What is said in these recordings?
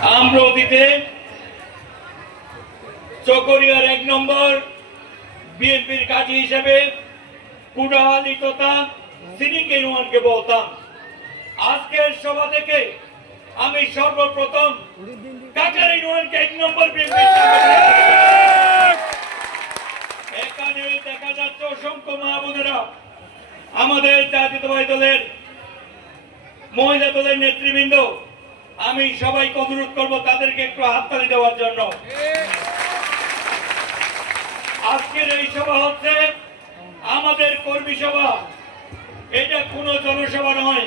আমরা অতীতে চকরিয়ার এক নম্বর বিএনপির কাজী হিসেবে কুড়াহালি তথা সিনিকে রুমানকে বলতাম। আজকের সভা থেকে আমি সর্বপ্রথম কাকারি এক নম্বর এখানে দেখা যাচ্ছে অসংখ্য মা বোনেরা আমাদের জাতীয়তাবাদী দলের মহিলা দলের নেতৃবৃন্দ। আমি সবাইকে অনুরোধ করব তাদেরকে একটু হাততালি দেওয়ার জন্য। আজকের এই সভা হচ্ছে আমাদের কর্মী সভা। এটা কোনো জনসভা নয়।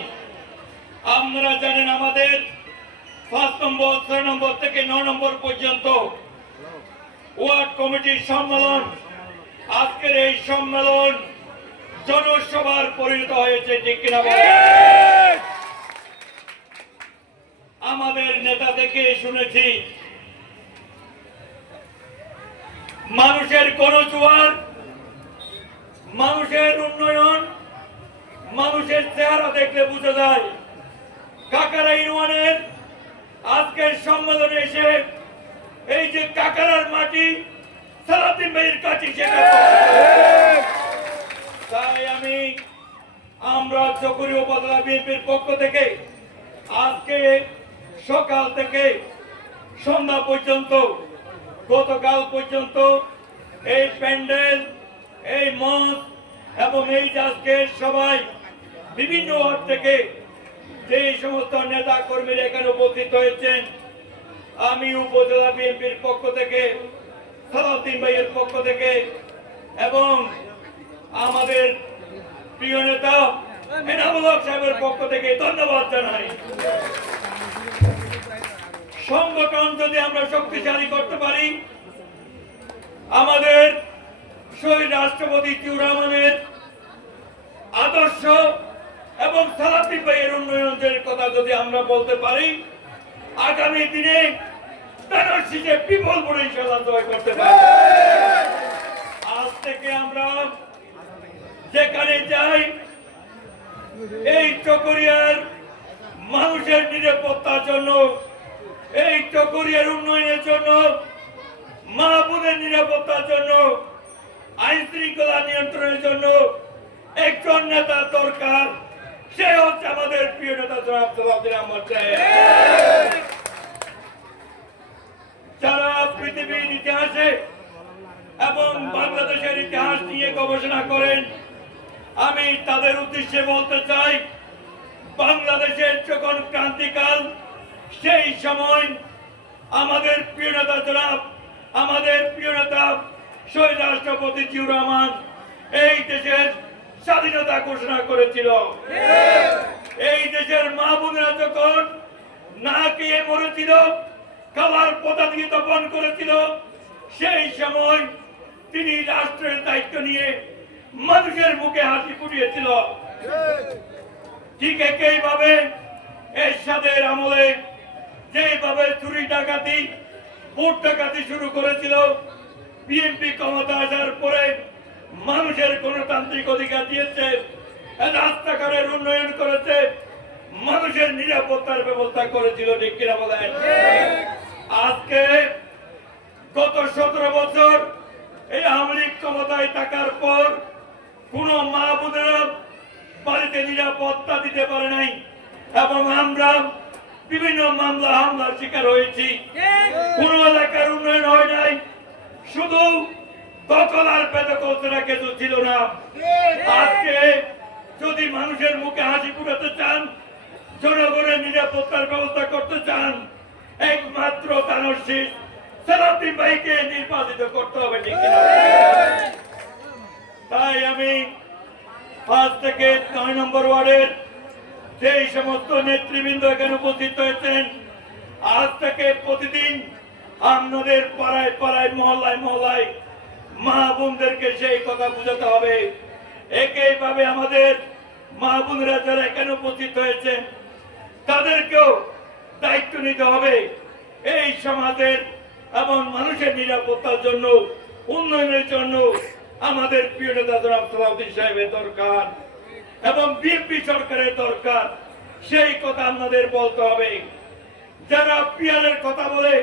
আপনারা জানেন আমাদের পাঁচ নম্বর, ছয় নম্বর থেকে নয় নম্বর পর্যন্ত ওয়ার্ড কমিটির সম্মেলন। আজকের এই সম্মেলন জনসভার পরিণত হয়েছে, ঠিক কিনা? আমাদের নেতা থেকে শুনেছি, মানুষের গণজোয়ার, মানুষের উন্নয়ন, মানুষের চেহারা দেখলে বোঝা যায়। কাকারা ইউনিয়নের আজকের সম্মেলনে এসে এই যে কাকারার মাটি সালাদিন ভাইয়ের কাছে তাই আমি আমরা চকরি উপজেলা বিএনপির পক্ষ থেকে আজকে সকাল থেকে সন্ধ্যা পর্যন্ত, গতকাল পর্যন্ত এই প্যান্ডেল, এই মঞ্চ এবং এই আজকে সবাই বিভিন্ন ওয়ার্ড থেকে যে সমস্ত নেতা কর্মীরা এখানে উপস্থিত হয়েছেন, আমি উপজেলা বিএনপির পক্ষ থেকে, সালাউদ্দিন ভাইয়ের পক্ষ থেকে এবং আমাদের প্রিয় নেতা এনামুল হক সাহেবের পক্ষ থেকে ধন্যবাদ জানাই। সংগঠন যদি আমরা শক্তিশালী করতে পারি, আমাদের শহীদ রাষ্ট্রপতি জিয়াউর রহমানের আদর্শ এবং সালাতি ভাইয়ের উন্নয়নের কথা যদি আমরা বলতে পারি, আগামী দিনে বেনারসিকে বিপুল বড় ইনশাল্লাহ জয় করতে পারি আজ থেকে আমরা যেখানে যাই, এই চকরিয়ার মানুষের নিরাপত্তার জন্য এই চকরিয়ার উন্নয়নের জন্য মা বোনের নিরাপত্তার জন্য, আইন শৃঙ্খলা নিয়ন্ত্রণের জন্য একজন নেতা দরকার। সে হচ্ছে আমাদের প্রিয় নেতা জনাব যারা পৃথিবীর ইতিহাসে এবং বাংলাদেশের ইতিহাস নিয়ে গবেষণা করেন, আমি তাদের উদ্দেশ্যে বলতে চাই, বাংলাদেশের যখন ক্রান্তিকাল সেই সময় আমাদের প্রিয় নেতা জনাব, আমাদের প্রিয় শহীদ রাষ্ট্রপতি জিউর রহমান এই দেশের স্বাধীনতা ঘোষণা করেছিল। এই দেশের মা বোনেরা যখন না খেয়ে মরেছিল, খাবার পদা দিয়ে তপন করেছিল, সেই সময় তিনি রাষ্ট্রের দায়িত্ব নিয়ে মানুষের মুখে হাসি ফুটিয়েছিল। ঠিক একইভাবে এরশাদের আমলে যেভাবে ডাকাতি, ভোট ডাকাতি শুরু করেছিল। বিএনপি ক্ষমতা আসার পরে মানুষের গণতান্ত্রিক অধিকার দিয়েছে, রাস্তাঘাটের উন্নয়ন করেছে, মানুষের নিরাপত্তার ব্যবস্থা করেছিল আজকে গত সতেরো বছর এই আওয়ামী ক্ষমতায় থাকার পর কোন মা বোনেরা বাড়িতে নিরাপত্তা দিতে পারে নাই, এবং আমরা বিভিন্ন মামলা হামলার শিকার হয়েছি। কোন এলাকার উন্নয়ন হয় নাই। শুধু দখল আর বেদখল ছাড়া কিছু ছিল না। আজকে যদি মানুষের মুখে হাসি ফুটাতে চান জনগণের নিরাপত্তার ব্যবস্থা করতে চান একমাত্র তানোর শীষ ভাইকে নির্বাচিত করতে হবে ঠিক তাই আমি পাঁচ থেকে নয় নম্বর ওয়ার্ডের সেই সমস্ত নেতৃবৃন্দ এখানে উপস্থিত হয়েছেন, আজ থেকে প্রতিদিন আপনাদের পাড়ায় পাড়ায়, মহল্লায় মহল্লায় মা বোনদেরকে সেই কথা বুঝাতে হবে। একইভাবে আমাদের মা বোনরা যারা এখানে উপস্থিত হয়েছেন, তাদেরকেও দায়িত্ব নিতে হবে। এই সমাজের এবং মানুষের নিরাপত্তার জন্য, উন্নয়নের জন্য আমাদের প্রিয় নেতা জনাব সালাউদ্দিন সাহেবের দরকার। এবং বিএনপি সরকারের দরকার, সেই কথা আপনাদের বলতে হবে। যারা পিয়ারের কথা বলে,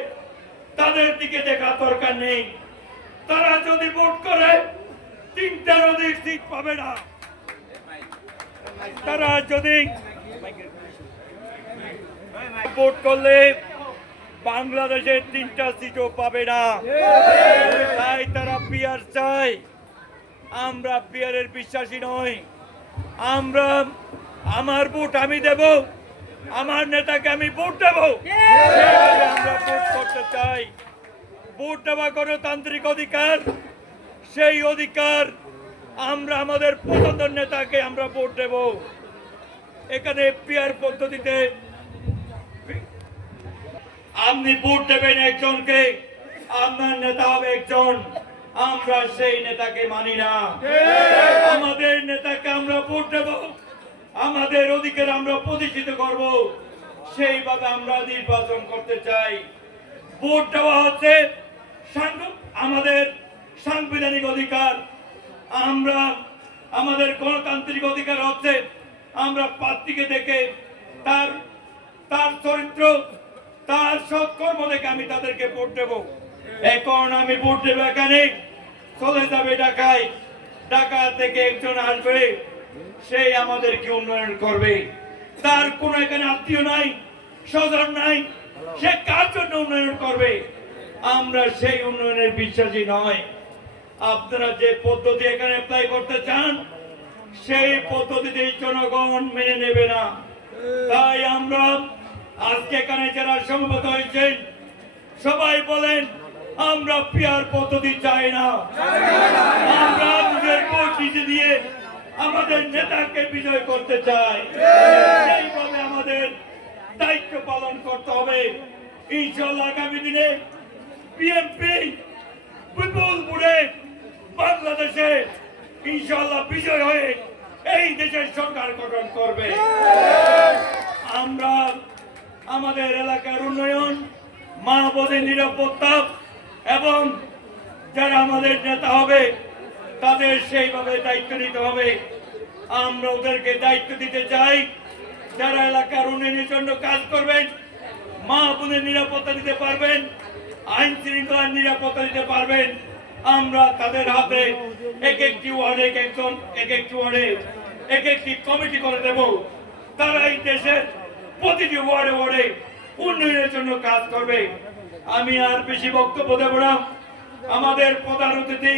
তাদের দিকে দেখা দরকার নেই। তারা যদি ভোট করে তিনটার অধিক সিট পাবে না। তারা যদি ভোট করলে, বাংলাদেশের তিনটা সিটও পাবে না। তাই তারা পিয়ার চায়। আমরা পিয়ারের বিশ্বাসী নই। আমরা আমার ভোট আমি দেব আমার নেতাকে আমি ভোট দেব। আমরা ভোট করতে চাই। ভোট দেওয়া গণতান্ত্রিক অধিকার সেই অধিকার আমরা আমাদের পছন্দের নেতাকে আমরা ভোট দেব। এখানে পিয়ার পদ্ধতিতে আপনি ভোট দেবেন একজনকে আপনার নেতা হবে একজন। আমরা সেই নেতাকে মানি না। আমাদের নেতাকে আমরা ভোট দেব। আমাদের অধিকার আমরা প্রতিষ্ঠিত করব। সেইভাবে আমরা নির্বাচন করতে চাই। ভোট দেওয়া হচ্ছে আমাদের সাংবিধানিক অধিকার। আমরা আমাদের গণতান্ত্রিক অধিকার হচ্ছে আমরা প্রার্থীকে দেখে তার তার চরিত্র তার সৎকর্ম দেখে আমি তাদেরকে ভোট দেব। এখন আমি ভোট দেবো এখানে চলে যাবে ঢাকায়। ঢাকা থেকে একজন আসবে, সেই আমাদেরকে উন্নয়ন করবে। তার কোনো এখানে আত্মীয় নাই, স্বজন নাই, সে কার জন্য উন্নয়ন করবে? আমরা সেই উন্নয়নের বিশ্বাসী নয়। আপনারা যে পদ্ধতি এখানে অ্যাপ্লাই করতে চান, সেই পদ্ধতিতে জনগণ মেনে নেবে না। তাই আমরা আজকে এখানে যারা সমবেত হয়েছেন, সবাই বলেন আমরা পিয়ার পদ্ধতি চাই না। আমরা নিজের ভোট দিয়ে আমাদের নেতাকে বিজয় করতে চাই। সেইভাবে আমাদের দায়িত্ব পালন করতে হবে। ইনশাল্লাহ আগামী দিনে বিএনপি বিপুল বাংলাদেশে ইনশাল্লাহ বিজয় হয়ে এই দেশের সরকার গঠন করবে। আমরা আমাদের এলাকার উন্নয়ন মা বোধের নিরাপত্তা এবং যারা আমাদের নেতা হবে, তাদের সেইভাবে দায়িত্ব নিতে হবে। আমরা ওদেরকে দায়িত্ব দিতে চাই। যারা এলাকার উন্নয়নের জন্য কাজ করবেন, মা বোনের নিরাপত্তা দিতে পারবেন, আইন শৃঙ্খলার নিরাপত্তা দিতে পারবেন। আমরা তাদের হাতে এক একটি ওয়ার্ডে এক একজন এক একটি ওয়ার্ডে এক একটি কমিটি করে দেব। তারা এই দেশের প্রতিটি ওয়ার্ডে ওয়ার্ডে উন্নয়নের জন্য কাজ করবে। আমি আর বেশি বক্তব্য দেব না। আমাদের প্রধান অতিথি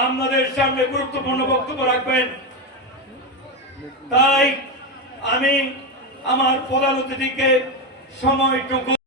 আমাদের সামনে গুরুত্বপূর্ণ বক্তব্য রাখবেন। তাই আমি আমার প্রধান অতিথিকে সময়টুকু